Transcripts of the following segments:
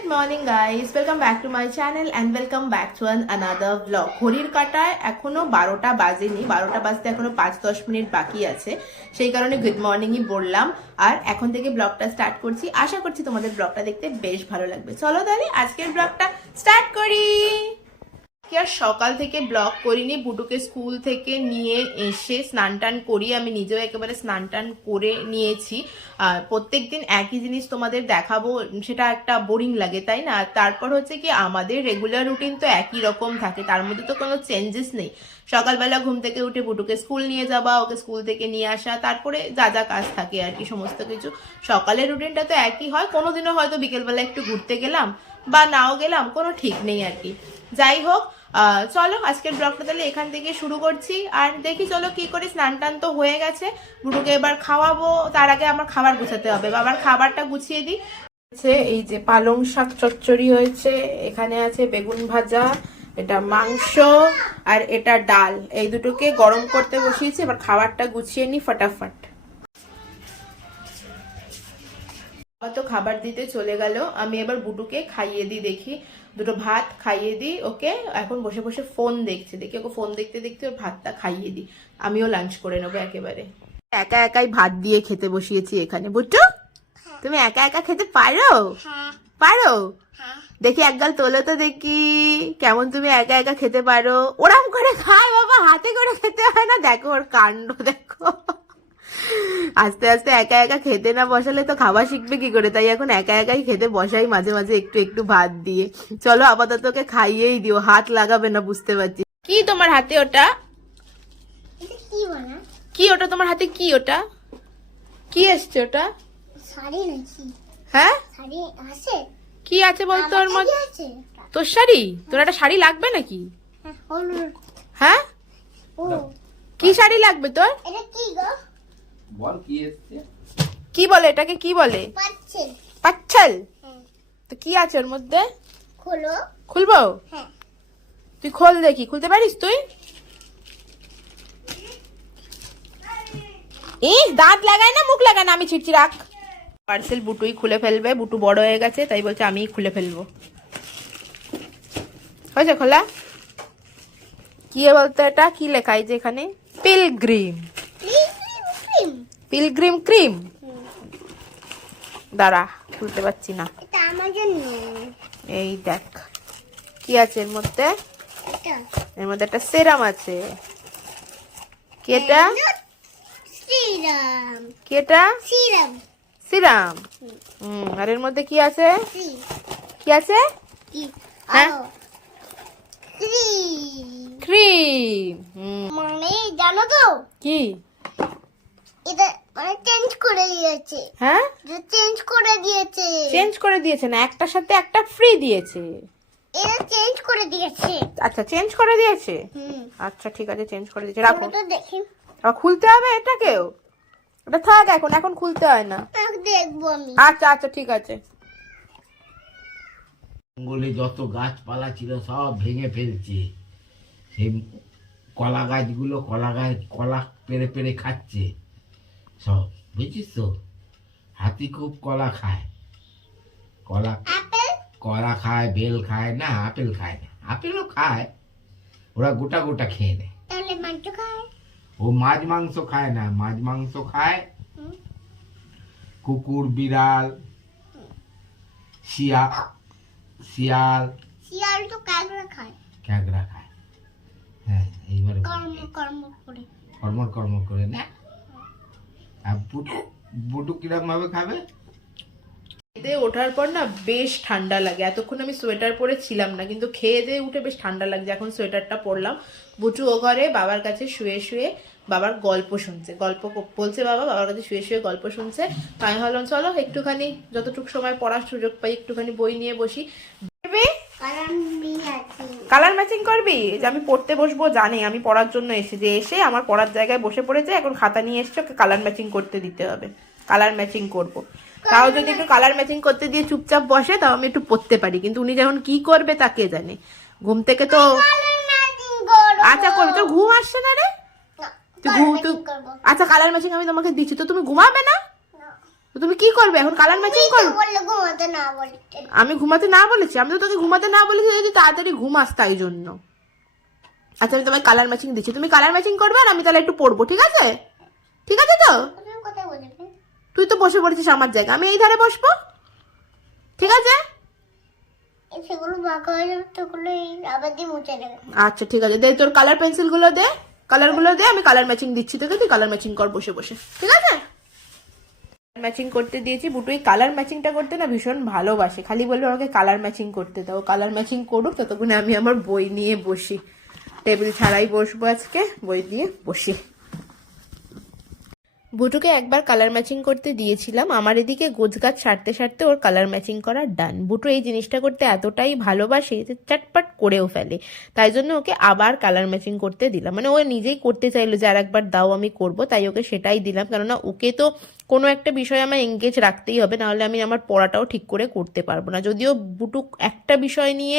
Good morning guys welcome back to my channel and welcome back to an another vlog ঘড়ির কাটায় এখনও বারোটা বাজেনি, বারোটা বাজতে এখনও পাঁচ দশ মিনিট বাকি আছে। সেই কারণে গুড মর্নিংই বললাম। আর এখন থেকে ব্লগটা স্টার্ট করছি। আশা করছি তোমাদের ব্লগটা দেখতে বেশ ভালো লাগবে। চলো তাহলে আজকের ব্লগটা স্টার্ট করি। কি আর সকাল থেকে ব্লগ করিনি, বুটুকে স্কুল থেকে নিয়ে এসে স্নান টান করি আমি নিজেও একেবারে স্নান টান করে নিয়েছি। আর প্রত্যেক দিন একই জিনিস তোমাদের দেখাবো, সেটা একটা বোরিং লাগে, তাই না? তারপর হচ্ছে কি, আমাদের রেগুলার রুটিন তো একই রকম থাকে, তার মধ্যে তো কোনো চেঞ্জেস নেই। সকালবেলা ঘুম থেকে উঠে বুটুকে স্কুল নিয়ে যাওয়া, ওকে স্কুল থেকে নিয়ে আসা, তারপরে যা যা কাজ থাকে আর কি, সমস্ত কিছু। সকালের রুটিনটা তো একই হয়, কোনোদিনও হয়তো বিকেলবেলা একটু ঘুরতে গেলাম বা নাও গেলাম, কোনো ঠিক নেই আর কি। যাই হোক চলো, আজকের ব্লগটা তাহলে এখান থেকে শুরু করছি। আর দেখি চলো কি করে স্নান টান তো হয়ে গেছে। বুড়ুকে এবার খাওয়াবো। তার আগে আমার খাবার গুছাতে হবে। বাবার খাবারটা গুছিয়ে দিই। হচ্ছে এই যে পালং শাক চচ্চড়ি হয়েছে। এখানে আছে বেগুন ভাজা, এটা মাংস, আর এটা ডাল। এই দুটোকে গরম করতে বসিয়েছি। এবার খাবারটা গুছিয়ে নিই ফটাফট। তো খাবার দিতে চলে গেল। আমি এবার বুটুকে খাইয়ে দিই দেখি। দুটো ভাত খাইয়ে দিই ওকে? এখন বসে বসে ফোন দেখছে দেখি ওকে ফোন দেখতে দেখতে ওর ভাতটা খাইয়ে দিই। আমিও লাঞ্চ করে নেব একেবারে। একা একাই ভাত দিয়ে খেতে বসিয়েছি এখানে। বুটু তুমি একা একা খেতে পারো? পারো? দেখি একগাল তোলো তো দেখি। কেমন তুমি একা একা খেতে পারো? ওরম করে খায় বাবা হাতে করে খেতে হয় না। দেখো ওর কাণ্ড দেখো। আস্তে আস্তে একা একা খেতে না বসালে তো খাবার শিখবে কি করে? তাই এখন একা একাই খেতে বসাই মাঝে মাঝে একটু একটু ভাত দিয়ে। চলো আপাতত ওকে খাইয়েই দিও হাত লাগাবে না বুঝতে পারছি। কি তোমার হাতে ওটা? কি ওটা? তোমার হাতে কি ওটা? কি এসছে ওটা? শাড়ি নাকি? হ্যাঁ? শাড়ি আছে? কি আছে বলতো ওর মধ্যে তোর শাড়ি? তোর একটা শাড়ি লাগবে নাকি? হ্যাঁ, হ্যাঁ? কি শাড়ি লাগবে তোর? এটা কি গো? বল কি এসছে? কি বলে এটাকে? কি বলে? পাচ্ছে পাচ্ছল? তো কি আছে ওর মধ্যে? খোলো। খুলবো? হ্যাঁ। তুই খোল দেখি। খুলতে পারিস তুই? ইস দাঁত লাগায় না মুখ লাগায় না? আমি ছিটছি রাখ। পার্সেল বুটুই খুলে ফেলবে। বুটু বড় হয়ে গেছে তাই বলছে আমিই খুলে ফেলব। হয়েছে খোলা? কি বলতো এটা? কি লেখা এই যে এখানে? পিলগ্রিম। Pilgrim cream? দাঁড়া খুলতে পারছি না। এই দেখ কি আছে এর মধ্যে? এর মধ্যে একটা সেরাম আছে। কি এটা? কি এটা? সিরাম। হুম। আর এর মধ্যে কি আছে? কি? আছে? হ্যাঁ? ক্রিম। হুম। মানে জানো তো? কি? এটা মানে চেঞ্জ করে দিয়েছে। হ্যাঁ? চেঞ্জ করে দিয়েছে। চেঞ্জ করে দিয়েছে না একটার সাথে একটা ফ্রি দিয়েছে। এটা চেঞ্জ করে দিয়েছে। আচ্ছা চেঞ্জ করে দিয়েছে? হুম। আচ্ছা ঠিক আছে চেঞ্জ করে দিয়েছে। রাখো। দেখি। আবার খুলতে হবে এটাকেও? ওটা থাক এখন এখন খুলতে হয় না। দেখব আমি। আচ্ছা আচ্ছা ঠিক আছে। জঙ্গলে যত গাছপালা ছিল সব ভেঙে ফেলছে। সেই কলা গাছগুলো কলা গাছ কলা পেরে পেরে খাচ্ছে। সব বুঝছিস তো? হাতি খুব কলা খায়। কলা কলা খায় বেল খায় না আপেল খায় না। আপেলও খায় ওরা গোটা গোটা খেয়ে নেয়। ও মাছ মাংস খায় না মাছ মাংস খায়। কুকুর বিড়াল শিয়াল শিয়াল। শিয়াল তো কাগড়া খায়। ক্যাকড়া খায়। হ্যাঁ এইবারে কর্ম কর্ম করে। কর্মর কর্ম করে না? আর বুটু বুটু কিরম খাবে? খেয়ে ওঠার পর না বেশ ঠান্ডা লাগে। এতক্ষণ আমি সোয়েটার পরে ছিলাম না কিন্তু খেয়ে দিয়ে উঠে বেশ ঠান্ডা লাগছে। এখন সোয়েটারটা পরলাম। বুটু ও ঘরে বাবার কাছে শুয়ে শুয়ে বাবার গল্প শুনছে। গল্প বলছে বাবা বাবার কাছে শুয়ে শুয়ে গল্প শুনছে। আমি ভাবলাম চলো একটুখানি যতটুকু সময় পড়ার সুযোগ পাই একটুখানি বই নিয়ে বসি। কারণ কালার ম্যাচিং করবি? যে আমি পড়তে বসবো জানি। আমি পড়ার জন্য এসে যে এসে আমার পড়ার জায়গায় বসে পড়েছে এখন খাতা নিয়ে এসছে ওকে কালার ম্যাচিং করতে দিতে হবে। কালার ম্যাচিং করব। তাও যদি একটু কালার ম্যাচিং করতে দিয়ে চুপচাপ বসে তাও আমি একটু পড়তে পারি। কিন্তু উনি যখন কি করবে তা কে জানে? ঘুম থেকে তো আচ্ছা করবি। তোর ঘুম আসছে না রে? তুই ঘুম তুই আচ্ছা কালার ম্যাচিং আমি তোমাকে দিচ্ছি। তো তুমি ঘুমাবে না? তুমি কি করবে? এখন কালার ম্যাচিং করবে বললে ঘুমাতে না বলতে। আমি ঘুমাতে না বলেছি? আমি তো তোকে ঘুমাতে না বলেছি যদি তাড়াতাড়ি ঘুম ঘুমাস তাই জন্য। আচ্ছা আমি তোমায় কালার ম্যাচিং দিচ্ছি। তুমি কালার ম্যাচিং করবে আর আমি তাহলে একটু পড়ব ঠিক আছে? ঠিক আছে তো? তুই তো বসে পড়েছিস আমার জায়গা আমি এই ধারে বসবো? ঠিক আছে? আচ্ছা ঠিক আছে। দে তোর কালার পেন্সিলগুলো দে। কালারগুলো দে আমি কালার ম্যাচিং দিচ্ছি তোকে। তুই কালার ম্যাচিং কর বসে বসে। ঠিক আছে? ম্যাচিং করতে দিয়েছি। বুটু এই কালার ম্যাচিংটা করতে না ভীষণ ভালোবাসে। খালি বলবে আমাকে কালার ম্যাচিং করতে দাও। কালার ম্যাচিং করুক, ততক্ষণে আমি আমার বই নিয়ে বসি। টেবিল ছাড়াই বসবো আজকে, বই নিয়ে বসি। বুটুকে একবার কালার ম্যাচিং করতে দিয়েছিলাম। আমার এদিকে গোছগাছ সারতে সারতে ওর কালার ম্যাচিং করা ডান বুটু এই জিনিসটা করতে এতটাই ভালোবাসে যে চটপট করেও ফেলে। তাই জন্য ওকে আবার কালার ম্যাচিং করতে দিলাম। মানে ও নিজেই করতে চাইলো যে আর একবার দাও, আমি করব। তাই ওকে সেটাই দিলাম। কেননা ওকে তো কোনো একটা বিষয়ে আমার এঙ্গেজ রাখতেই হবে, নাহলে আমি আমার পড়াটাও ঠিক করে করতে পারব না। যদিও বুটুক একটা বিষয় নিয়ে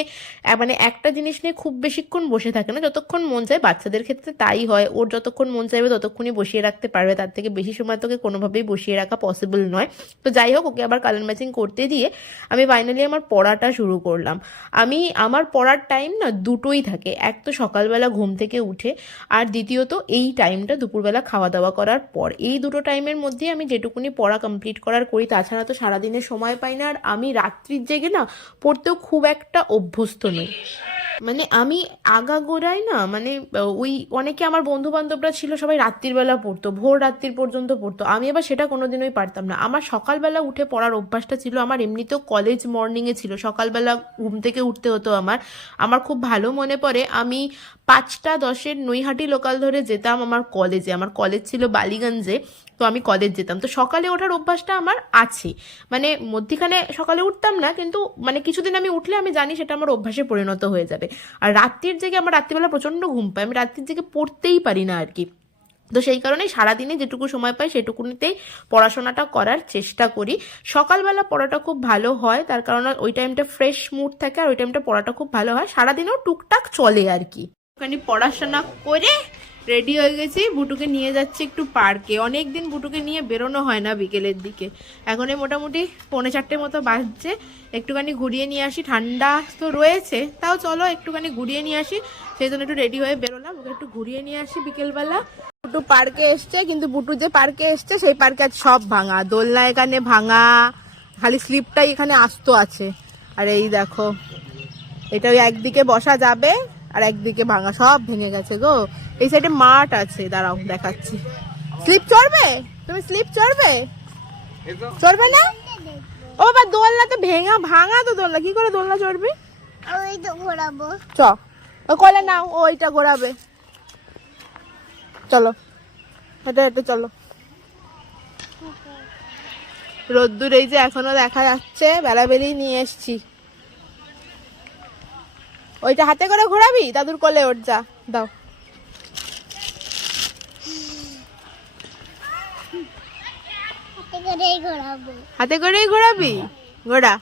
মানে একটা জিনিস নিয়ে খুব বেশিক্ষণ বসে থাকে না, যতক্ষণ মন চায়। বাচ্চাদের ক্ষেত্রে তাই হয়, ওর যতক্ষণ মন চাইবে ততক্ষণই বসিয়ে রাখতে পারবে, তার থেকে বেশি সময় তোকে কোনোভাবেই বসিয়ে রাখা পসিবল নয়। তো যাই হোক, ওকে আবার কালার ম্যাচিং করতে দিয়ে আমি ফাইনালি আমার পড়াটা শুরু করলাম। আমি, আমার পড়ার টাইম না দুটোই থাকে। এক তো সকালবেলা ঘুম থেকে উঠে, আর দ্বিতীয়ত এই টাইমটা দুপুরবেলা খাওয়া দাওয়া করার পর। এই দুটো টাইমের মধ্যে আমি যেটুকুনি পড়া কমপ্লিট করার করি, তাছাড়া তো সারাদিনে সময় পাই না। আর আমি রাত্রির জেগে না পড়তেও খুব একটা অভ্যস্ত নই। মানে আমি আগাগোড়ায় না মানে ওই অনেকে আমার বন্ধু বান্ধবরা ছিল সবাই রাত্রির বেলা পড়তো, ভোর রাত্রির পর্যন্ত পড়তো। আমি আবার সেটা কোনোদিনই পারতাম না। আমার সকালবেলা উঠে পড়ার অভ্যাসটা ছিল, আমার এমনিতেও কলেজ মর্নিংয়ে ছিল, সকালবেলা ঘুম থেকে উঠতে হতো আমার। আমার খুব ভালো মনে পড়ে, আমি পাঁচটা দশের নৈহাটি লোকাল ধরে যেতাম আমার কলেজে আমার কলেজ ছিল বালিগঞ্জে। তো আমি কলেজ যেতাম। তো সকালে ওঠার অভ্যাসটা আমার আছে মানে মধ্যিখানে সকালে উঠতাম না, কিন্তু মানে কিছুদিন আমি উঠলে আমি জানি সেটা আমার অভ্যাসে পরিণত হয়ে যাবে। আর রাত্রির জেগে আমার রাত্রিবেলা প্রচণ্ড ঘুম পায়। আমি রাত্রির জেগে পড়তেই পারি না আর কি। তো সেই কারণেই সারাদিনে যেটুকু সময় পাই সেটুকুনিতেই পড়াশোনাটা করার চেষ্টা করি। সকালবেলা পড়াটা খুব ভালো হয়, তার কারণ ওই টাইমটা ফ্রেশ মুড থাকে আর ওই টাইমটা পড়াটা খুব ভালো হয়। সারাদিনেও টুকটাক চলে আর কি। ওখানে পড়াশোনা করে রেডি হয়ে গেছি। বুটুকে নিয়ে যাচ্ছি একটু পার্কে অনেক দিন বুটুকে নিয়ে বেরোনো হয় না বিকেলের দিকে। এখন মোটামুটি পৌনে চারটে মতো বাজছে। একটুখানি ঘুরিয়ে নিয়ে আসি। ঠান্ডা তো রয়েছে, তাও চলো একটুখানি ঘুরিয়ে নিয়ে আসি। সেই জন্য একটু রেডি হয়ে বেরোলাম। ওকে একটু ঘুরিয়ে নিয়ে আসি বিকেলবেলা। বুটু পার্কে এসছে, কিন্তু বুটু যে পার্কে এসছে, সেই পার্কে আজ সব ভাঙা। দোলনা এখানে ভাঙা। খালি স্লিপটাই এখানে আস্ত আছে। আর এই দেখো, এটা একদিকে বসা যাবে। আর একদিকে ভাঙা সব ভেঙে গেছে গো। এই সাইডে মাঠ আছে দাঁড়াও দেখাচ্ছি। স্লিপ চড়বে? তুমি স্লিপ চড়বে? চড়বে না? ও বাবা দোলনা তো ভেঙা ভাঙা তো দোলনা কি করে দোলনা চড়বি? ওই তো ঘোরাবো। চ ও কলে নাও ও ওইটা ঘোরাবে। চলো হেঁটে হেঁটে চলো। রোদ্দুর এই যে এখনও দেখা যাচ্ছে বেলাবেলি নিয়ে এসছি। ওইটা হাতে করে ঘোরাবি দাদুর কোলে ওর যা দাও হাতে করেই ঘোরাবো হাতে করেই ঘোরাবি ঘোড়া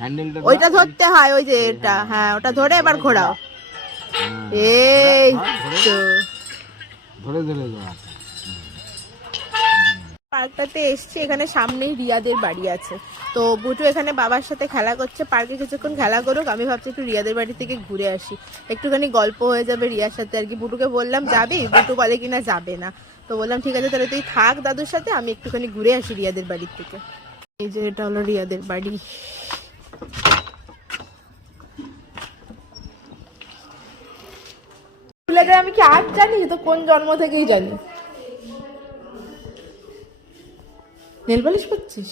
হ্যান্ডেলটা ওইটা ধরতে হয় ওই যে এটা হ্যাঁ ওটা ধরে এবার ঘোরাও এই তো ধরে ধরে যাওয়া পার্কটাতে এসছি, এখানে সামনেই রিয়াদের বাড়ি আছে। তো বুটু এখানে বাবার সাথে খেলা করছে, পার্কে কিছুক্ষণ খেলা করুক, আমি ভাবছি একটু রিয়াদের বাড়ি থেকে ঘুরে আসি। একটুখানি গল্প হয়ে যাবে রিয়ার সাথে আর কি। বুটুকে বললাম, যাবি? বুটু বলে কিনা যাবে না। তো বললাম, ঠিক আছে, তাহলে তুই থাক দাদুর সাথে, আমি একটুখানি ঘুরে আসি রিয়াদের বাড়ির থেকে। এই যে এটা হলো রিয়াদের বাড়ি। আমি কি আজ জানি? তো কোন জন্ম থেকেই জানি। নেল পালিশ করছিস?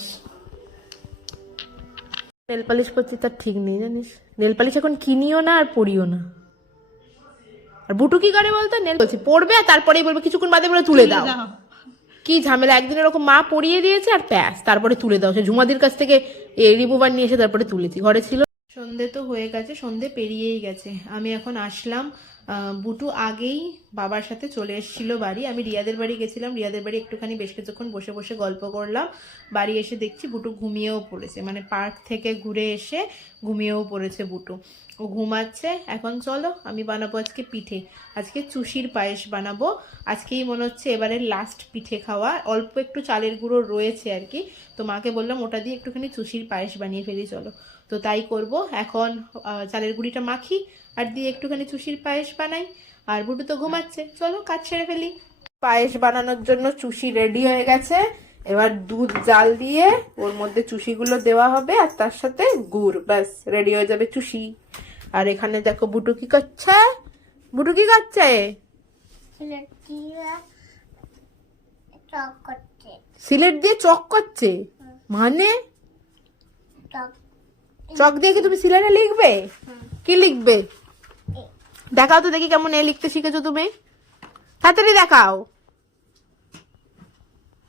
নেল পালিশ করছিস তার ঠিক নেই জানিস। নেল পালিশ এখন কিনিও না আর পড়িও না। আর বুটু কি করে বলতো? নেল বলছি পড়বে আর তারপরেই বলবে কিছুক্ষণ বাদে বলে তুলে দাও। কি ঝামেলা একদিন এরকম মা পড়িয়ে দিয়েছে আর প্যাস তারপরে তুলে দাও। সে ঝুমাদির কাছ থেকে রিমুভার নিয়ে এসে তারপরে তুলেছি ঘরে ছিল। সন্ধে তো হয়ে গেছে সন্ধে পেরিয়েই গেছে। আমি এখন আসলাম বুটু আগেই বাবার সাথে চলে এসেছিল বাড়ি। আমি রিয়াদের বাড়ি গেছিলাম। রিয়াদের বাড়ি একটুখানি বেশ কিছুক্ষণ বসে বসে গল্প করলাম। বাড়ি এসে দেখছি বুটু ঘুমিয়েও পড়েছে। মানে পার্ক থেকে ঘুরে এসে ঘুমিয়েও পড়েছে বুটু। ও ঘুমাচ্ছে। এখন চলো, আমি বানাবো আজকে পিঠে। আজকে চুষির পায়েস বানাবো। আজকেই মনে হচ্ছে এবারে লাস্ট পিঠে খাওয়া। অল্প একটু চালের গুঁড়ো রয়েছে আর কি। তো মাকে বললাম, ওটা দিয়ে একটুখানি চুষির পায়েস বানিয়ে ফেলি, চলো। তো তাই করব। এখন চালের গুঁড়িটা মাখি আর দিয়ে একটুখানি চুষির পায়েস বানাই। আর বুটু তো ঘুমাচ্ছে। চলো কাজ ছেড়ে ফেলি। পায়েস বানানোর জন্য চুষি রেডি হয়ে গেছে। এবার দুধ জাল দিয়ে ওর মধ্যে চুষিগুলো দেওয়া হবে আর তার সাথে গুড়। ব্যাস রেডি হয়ে যাবে চুষি। আর এখানে দেখো বুটু কি করছে? বুটু কি করছে? সিলেটিরা চক করছে। সিলেট দিয়ে চক করছে? মানে? চক। চক দিয়ে কি তুমি সিলেটে লিখবে? কি লিখবে? দেখাও তো দেখি কেমন এ লিখতে শিখেছো তুমি। তাড়াতাড়ি দেখাও।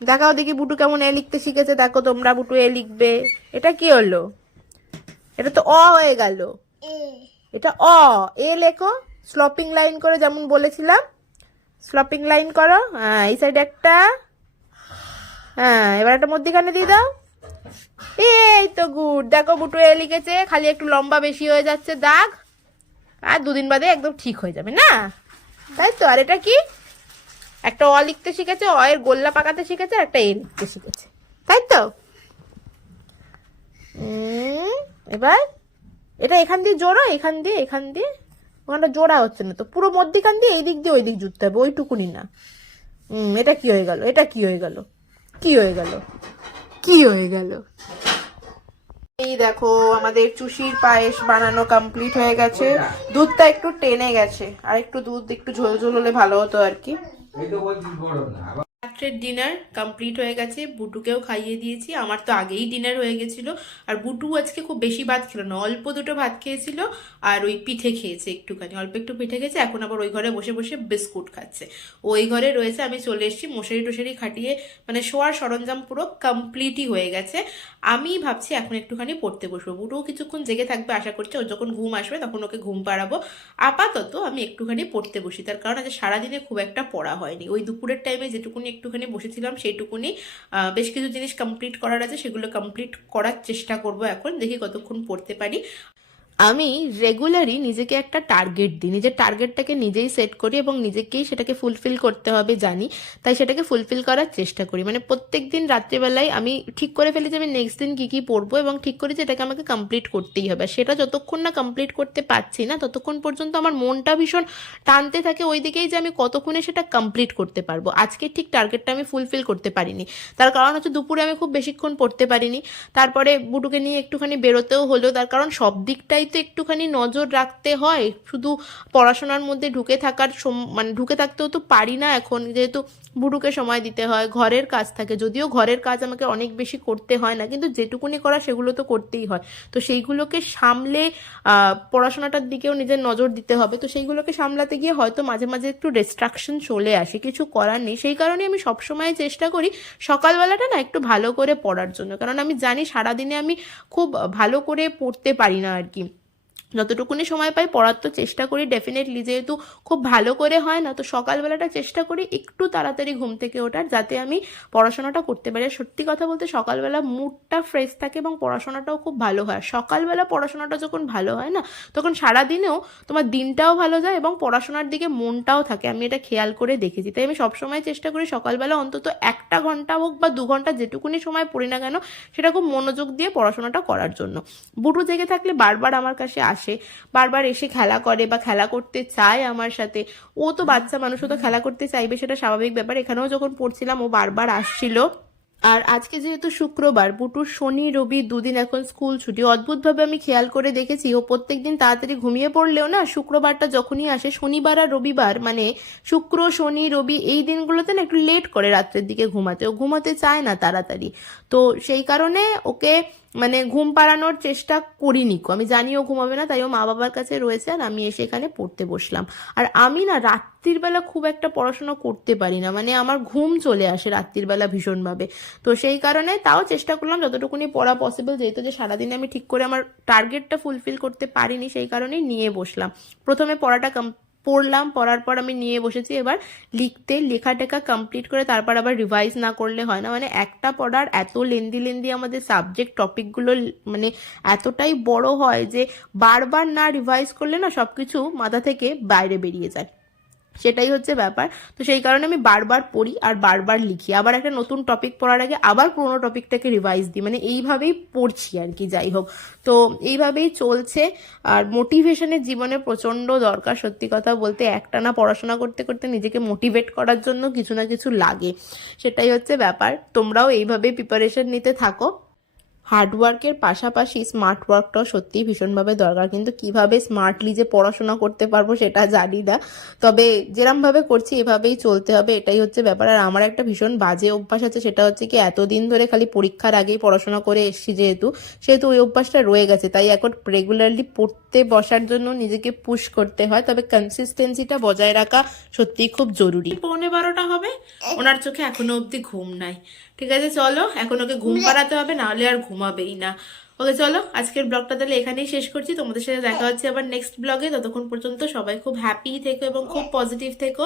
দেখাও দেখি বুটু কেমন এ লিখতে শিখেছে। দেখো তোমরা বুটু এ লিখবে। এটা কি হলো? এটা তো অ হয়ে গেল। এটা অ। এ লেখো। স্লপিং লাইন করে যেমন বলেছিলাম। স্লপিং লাইন করো। হ্যাঁ এই সাইডে একটা। হ্যাঁ এবার একটা মধ্যিখানে দিয়ে দাও। এই তো গুড দেখো বুটু এ লিখেছে। খালি একটু লম্বা বেশি হয়ে যাচ্ছে। দাগ। আর দুদিন বাদে একদম ঠিক হয়ে যাবে, না? তাই তো? আর এটা কি? একটা অ লিখতে শিখেছে, অ এর গোল্লা পাকাতে শিখেছে, আর একটা এ লিখতে শিখেছে। তাই তো? এবার এটা এখান দিয়ে জোড়া, এখান দিয়ে এখান দিয়ে। ওখানটা জোড়া হচ্ছে না তো। পুরো মধ্যিখান দিয়ে এই দিক দিয়ে ওই দিক জুড়তে হবে, ওইটুকুনি না। এটা কি হয়ে গেল? এটা কি হয়ে গেল? কি হয়ে গেল? কি হয়ে গেল? এই দেখো, আমাদের চুষির পায়েস বানানো কমপ্লিট হয়ে গেছে। দুধটা একটু টেনে গেছে। আর একটু দুধ একটু ঝোল ঝোল হলে ভালো হতো আর কি। রাত্রের ডিনার কমপ্লিট হয়ে গেছে, বুটুকেও খাইয়ে দিয়েছি, আমার তো আগেই ডিনার হয়ে গেছিল, আর বুটু আজকে খুব বেশি ভাত খেলো না, অল্প দুটো ভাত খেয়েছিল, আর ওই পিঠে খেয়েছে একটুখানি, অল্প একটু পিঠে খেয়েছে, এখন আবার ওই ঘরে বসে বসে বিস্কুট খাচ্ছে। ওই ঘরে রয়েছে, আমি চলে এসেছি, মশারি টশারি খাটিয়ে মানে শোয়ার সরঞ্জাম পুরো কমপ্লিটই হয়ে গেছে, আমি ভাবছি এখন একটুখানি পড়তে বসবো, বুটুও কিছুক্ষণ জেগে থাকবে, আশা করছি ও যখন ঘুম আসবে তখন ওকে ঘুম পাড়াবো, আপাতত আমি একটুখানি পড়তে বসি, তার কারণ আজ সারাদিনে খুব একটা পড়া হয়নি, ওই দুপুরের টাইমে যেটুকুনি একটুখানি বসেছিলাম সেইটুকুনি। বেশ কিছু জিনিস কমপ্লিট করার আছে, সেগুলো কমপ্লিট করার চেষ্টা করব এখন। দেখি কতক্ষণ পড়তে পারি। আমি রেগুলারই নিজেকে একটা টার্গেট দিই। নিজের টার্গেটটাকে নিজেই সেট করি এবং নিজেকেই সেটাকে ফুলফিল করতে হবে জানি। তাই সেটাকে ফুলফিল করার চেষ্টা করি। মানে প্রত্যেক দিন রাত্রিবেলায় আমি ঠিক করে ফেলি যে আমি নেক্সট দিন কী কী পড়ব এবং ঠিক করি যে এটাকে আমাকে কমপ্লিট করতেই হবে। সেটা যতক্ষণ না কমপ্লিট করতে পারছি না, ততক্ষণ পর্যন্ত আমার মনটা ভীষণ টানতে থাকে ওই দিকেই যে আমি কতক্ষণে সেটা কমপ্লিট করতে পারব। আজকে ঠিক টার্গেটটা আমি ফুলফিল করতে পারিনি। তার কারণ হচ্ছে দুপুরে আমি খুব বেশিক্ষণ পড়তে পারিনি। তারপরে বুটুকে নিয়ে একটুখানি বেরোতেও হলো। তার কারণ সব দিকটাই তো একটুখানি নজর রাখতে হয়। শুধু পড়াশোনার মধ্যে ঢুকে থাকার মানে ঢুকে থাকতেও তো পারি না এখন। যেহেতু বুটুকে সময় দিতে হয়, ঘরের কাজ থাকে। যদিও ঘরের কাজ আমাকে অনেক বেশি করতে হয় না, কিন্তু যেটুকুনি করা সেগুলো তো করতেই হয়। তো সেইগুলোকে সামলে পড়াশোনাটার দিকেও নিজের নজর দিতে হবে। তো সেইগুলোকে সামলাতে গিয়ে হয়তো মাঝে মাঝে একটু রেস্ট্রাকশন চলে আসে। কিছু করার নেই। সেই কারণে আমি সবসময় চেষ্টা করি সকালবেলাটা না একটু ভালো করে পড়ার জন্য। কারণ আমি জানি সারাদিনে আমি খুব ভালো করে পড়তে পারি না আর কি। যতটুকুনি সময় পাই পড়ার তো চেষ্টা করি ডেফিনেটলি যেহেতু খুব ভালো করে হয় না, তো সকালবেলাটা চেষ্টা করি একটু তাড়াতাড়ি ঘুম থেকে ওঠার যাতে আমি পড়াশোনাটা করতে পারি। সত্যি কথা বলতে সকালবেলা মুডটা ফ্রেশ থাকে এবং পড়াশোনাটাও খুব ভালো হয়। সকালবেলা পড়াশোনাটা যখন ভালো হয় না, তখন সারাদিনেও তোমার দিনটাও ভালো যায় এবং পড়াশোনার দিকে মনটাও থাকে। আমি এটা খেয়াল করে দেখেছি। তাই আমি সবসময় চেষ্টা করি সকালবেলা অন্তত একটা ঘণ্টা হোক বা দু ঘণ্টা যেটুকুনি সময় পড়ি না কেন, সেটা খুব মনোযোগ দিয়ে পড়াশোনাটা করার জন্য। বুটু জেগে থাকলে বারবার আমার কাছে আসে। বারবার এসে খেলা করে বা খেলা করতে চায় আমার সাথে। ও তো বাচ্চা মানুষও তো খেলা করতে চাইবে, সেটা স্বাভাবিক ব্যাপার। এখানেও যখন পড়ছিলাম, ও বারবার আসছিল। আর আজকে যেহেতু শুক্রবার বুটুর শনি, রবি দুদিন এখন স্কুল ছুটি। অদ্ভুতভাবে আমি খেয়াল করে দেখেছি, ও প্রত্যেকদিন তাড়াতাড়ি ঘুমিয়ে পড়লেও না, শুক্রবারটা যখনই আসে, শনিবার আর রবিবার মানে শুক্র, শনি, রবি এই দিনগুলোতে না একটু লেট করে রাত্রের দিকে ঘুমাতে। ও ঘুমাতে চায় না তাড়াতাড়ি। তো সেই কারণে ওকে মানে ঘুম পাড়ানোর চেষ্টা করিনি। আমি জানি ও ঘুমাবে না, তাই ও মা বাবার কাছে রয়েছে আর আমি এসে এখানে পড়তে বসলাম। আর আমি না রাত্রির বেলা খুব একটা পড়াশোনা করতে পারি না মানে আমার ঘুম চলে আসে রাত্রির বেলা ভীষণভাবে। তো সেই কারণে তাও চেষ্টা করলাম যতটুকুনি পড়া পসিবল যেহেতু যে সারাদিনে আমি ঠিক করে আমার টার্গেটটা ফুলফিল করতে পারিনি, সেই কারণেই নিয়ে বসলাম। প্রথমে পড়াটা কম পড়লাম, পড়ার পর আমি নিয়ে বসেছি। এবার লিখতে লেখা টেখা কমপ্লিট করে তারপর আবার রিভাইজ না করলে হয় না। মানে একটা পড়ার এত লেন্দি লেন্দি আমাদের সাবজেক্ট টপিকগুলো মানে এতটাই বড় হয় যে বারবার না রিভাইজ করলে না সব কিছু মাথা থেকে বাইরে বেরিয়ে যায়। সেটাই হচ্ছে ব্যাপার। তো সেই কারণে আমি বারবার পড়ি আর বারবার লিখি। আবার একটা নতুন টপিক পড়ার আগে আবার পুরোনো টপিকটাকে রিভাইজ দিই। মানে এইভাবেই পড়ছি আর কি, যাই হোক। তো এইভাবেই চলছে। আর মোটিভেশনের জীবনে প্রচণ্ড দরকার। সত্যি কথা বলতে একটানা পড়াশোনা করতে করতে নিজেকে মোটিভেট করার জন্য কিছু না কিছু লাগে। সেটাই হচ্ছে ব্যাপার। তোমরাও এইভাবে প্রিপারেশন নিতে থাকো। হার্ডওয়ার্কের পাশাপাশি স্মার্ট ওয়ার্কটাও সত্যিই ভীষণভাবে দরকার। কিন্তু কীভাবে স্মার্টলি যে পড়াশোনা করতে পারব সেটা জানি না। তবে যেরমভাবে করছি, এভাবেই চলতে হবে, এটাই হচ্ছে ব্যাপার। আর আমার একটা ভীষণ বাজে অভ্যাস আছে, সেটা হচ্ছে কি এতদিন ধরে খালি পরীক্ষার আগেই পড়াশোনা করে এসেছি যেহেতু, সেহেতু ওই অভ্যাসটা রয়ে গেছে। তাই এখন রেগুলারলি পড়তে বসার জন্য নিজেকে পুশ করতে হয়। তবে কনসিস্টেন্সিটা বজায় রাখা সত্যিই খুব জরুরি। পৌনে বারোটা হবে। ওনার চোখে এখনও অবধি ঘুম নাই। ঠিক আছে চলো। এখন ওকে ঘুম পাড়াতে হবে না হলে আর ঘুমাবেই না। ওকে চলো আজকের ব্লগটা তাহলে এখানেই শেষ করছি। তোমাদের সাথে দেখা হচ্ছে আবার নেক্সট ব্লগে ততক্ষণ পর্যন্ত সবাই খুব হ্যাপি থেকো এবং খুব পজিটিভ থেকো।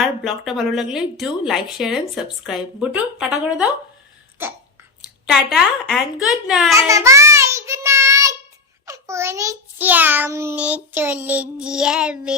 আর ব্লগটা ভালো লাগলে do like share and subscribe Butu tata করে দাও। টাটা অ্যান্ড গুড নাইট চলে যাবে